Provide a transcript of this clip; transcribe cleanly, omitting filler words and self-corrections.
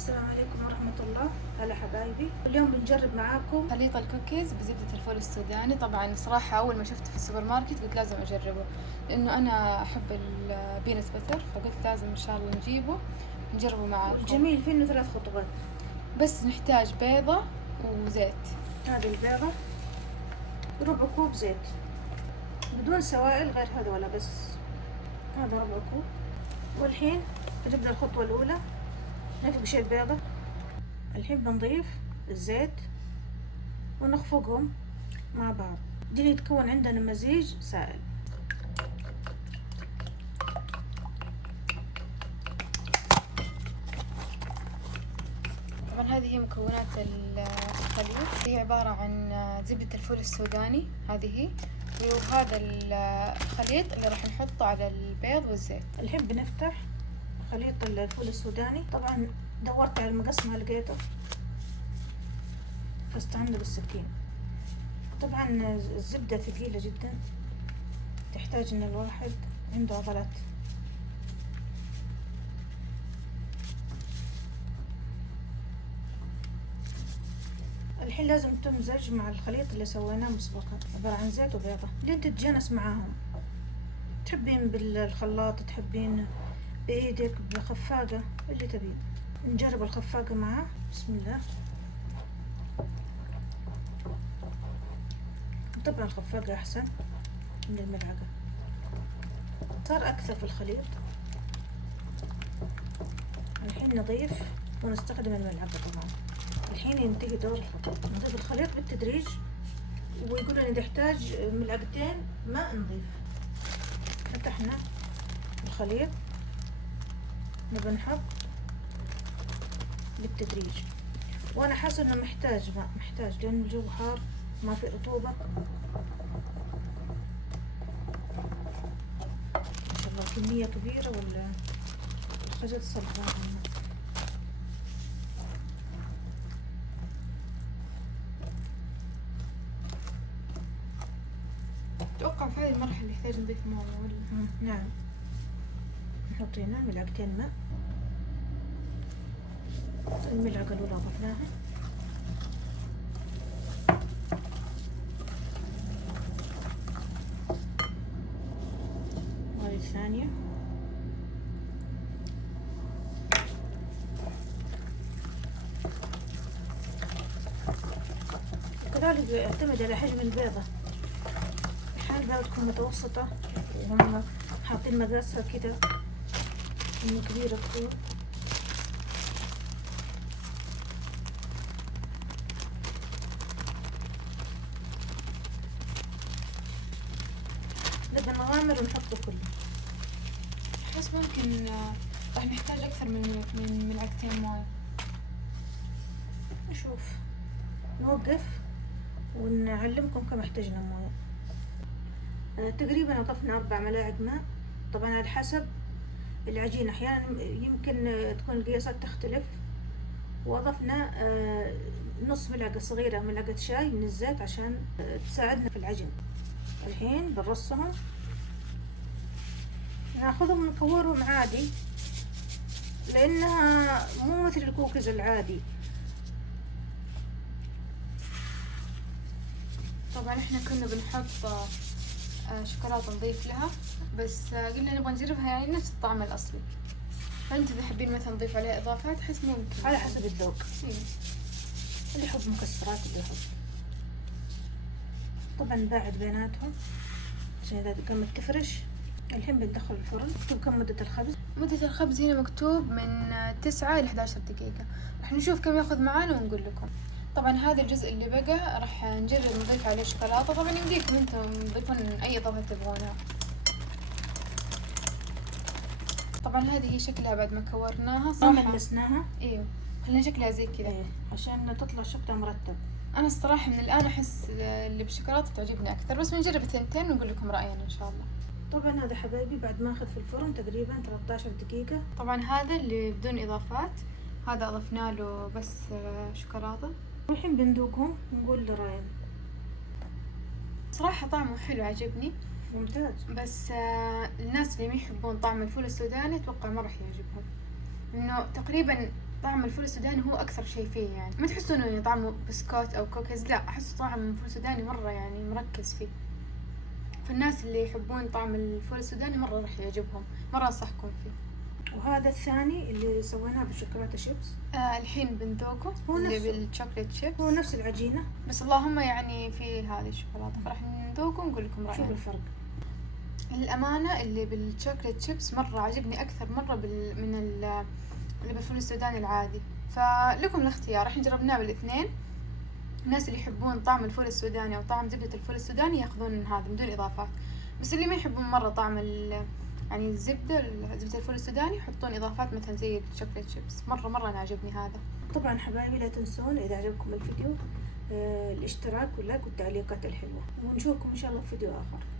السلام عليكم ورحمة الله. هلا حبايبي، اليوم بنجرب معاكم خليط الكوكيز بزبدة الفول السوداني. طبعا صراحة أول ما شفته في السوبر ماركت قلت لازم أجربه، لأنه أنا أحب البينت بتر، فقلت لازم إن شاء الله نجيبه نجربه معاكم. الجميل فيه انه 3 خطوات. بس نحتاج بيضة وزيت. هذه البيضة، ربع كوب زيت بدون سوائل غير هذولا، بس هذا ربع كوب. والحين بنبدأ الخطوة الأولى، نفقش البيضة. الحين بنضيف الزيت ونخفقهم مع بعض، دي يتكون عندنا مزيج سائل. طبعا هذه هي مكونات الخليط. هي عبارة عن زبدة الفول السوداني هذه، وهذا الخليط اللي راح نحطه على البيض والزيت. الحين بنفتح خليط الفول السوداني. طبعا دورت على المقص ما لقيته، فاستعنا بالسكين. طبعا الزبدة ثقيلة جدا، تحتاج ان الواحد عنده عضلات. الحين لازم تمزج مع الخليط اللي سويناه مسبقا، عبارة عن زيت وبيضة، لين تتجانس معاهم. تحبين بالخلاط، تحبين بإيدك، بخفاقة، اللي تبين. نجرب الخفاقة معاه. بسم الله. طبعا الخفاقة أحسن من الملعقة، صار أكثر في الخليط. الحين نضيف ونستخدم الملعقة. طبعا الحين ينتهي دور الخليط، نضيف الخليط بالتدريج، ويقولون إذا احتاج ملعقتين ماء نضيف. فتحنا الخليط، نبي نحط بالتدريج، وأنا حاسة إنه محتاج ماء، محتاج لأن الجو حار ما في رطوبة. ما شاء الله كمية كبيرة ولا خجل صلبان. أتوقع في هذه المرحلة يحتاج نضيف موية ولا؟ نعم، نحط هنا ملعقتين ماء. الملعقة الأولى ضفناها، وهذه الثانية. كذلك يعتمد على حجم البيضة، أحيانا البيضة تكون متوسطة وهم حاطين مقاسها كده إنه كبيرة تكون. نبي نغامر ونحطه كله. أحس ممكن راح نحتاج أكثر من ملعقتين موية. نشوف، نوقف ونعلمكم كم احتاجنا موية. تقريبا أضفنا 4 ملاعق ماء، طبعا على حسب العجينة، أحيانا يمكن تكون القياسات تختلف. وأضفنا نص ملعقة صغيرة، ملعقة شاي من الزيت عشان تساعدنا في العجن. الحين بنرصهم، ناخذهم ونكورهم عادي، لأنها مو مثل الكوكيز العادي. طبعا احنا كنا بنحط شوكولاتة نضيف لها، بس قلنا نبغى نجربها يعني نفس الطعم الأصلي. فأنت إذا حابين مثلا نضيف عليها إضافات أحس ممكن. على حسب الذوق، إيه. اللي يحب مكسرات اللي يحب. طبعا باعد بيناتهم عشان إذا قامت تفرش. الحين بندخل الفرن. مكتوب كم مدة الخبز؟ مدة الخبز هنا مكتوب من 9 إلى 11 دقيقة. راح نشوف كم ياخذ معانا ونقول لكم. طبعا هذا الجزء اللي بقى راح نجرب نضيف عليه شوكولاتة. طبعا يمديكم انتم تضيفون أي إضافة تبغونها. طبعا هذه هي شكلها بعد ما كورناها صراحة. لسناها. ايوه، خلينا شكلها زي كذا. ايه، عشان تطلع شكلها مرتب. انا الصراحة من الآن احس اللي بالشوكولاتة تعجبني أكثر، بس بنجرب الثنتين ونقول لكم رأينا إن شاء الله. طبعا هذا حبايبي بعد ما أخذ في الفرن تقريبا 13 دقيقة. طبعا هذا اللي بدون إضافات، هذا أضفنا له بس شوكولاتة. والحين بندوقهم ونقول رأينا. صراحة طعمه حلو عجبني ممتاز، بس الناس اللي ما يحبون طعم الفول السوداني أتوقع ما راح يعجبهم، لأنه تقريبا طعم الفول السوداني هو أكثر شيء فيه، يعني ما تحسوا إنه يعني طعمه بسكوت أو كوكيز، لا أحس طعم الفول السوداني مرة يعني مركز فيه. فالناس اللي يحبون طعم الفول السوداني مرة راح يعجبهم، مرة أنصحكم فيه. وهذا الثاني اللي سويناه بالشوكولاتة شيبس، الحين بنذوقه هو اللي نفسه. بالشوكليت شيبس، هو نفس العجينة، بس اللهم يعني في هذه الشوكولاتة، فراح نذوقه ونقول لكم شوف رأينا. الفرق. للأمانة اللي بالشوكليت شيبس مرة عجبني أكثر مرة من اللي بالفول السوداني العادي، فلكم الاختيار. احنا جربناه بالاثنين. الناس اللي يحبون طعم الفول السوداني أو طعم زبدة الفول السوداني ياخذون من هذا بدون إضافات، بس اللي ما يحبون مرة طعم يعني زبدة الفول السوداني يحطون إضافات مثلا زي الشوكليت شيبس. مرة أنا عجبني هذا. طبعا حبايبي لا تنسون إذا عجبكم الفيديو الاشتراك واللايك والتعليقات الحلوة، ونشوفكم إن شاء الله في فيديو آخر.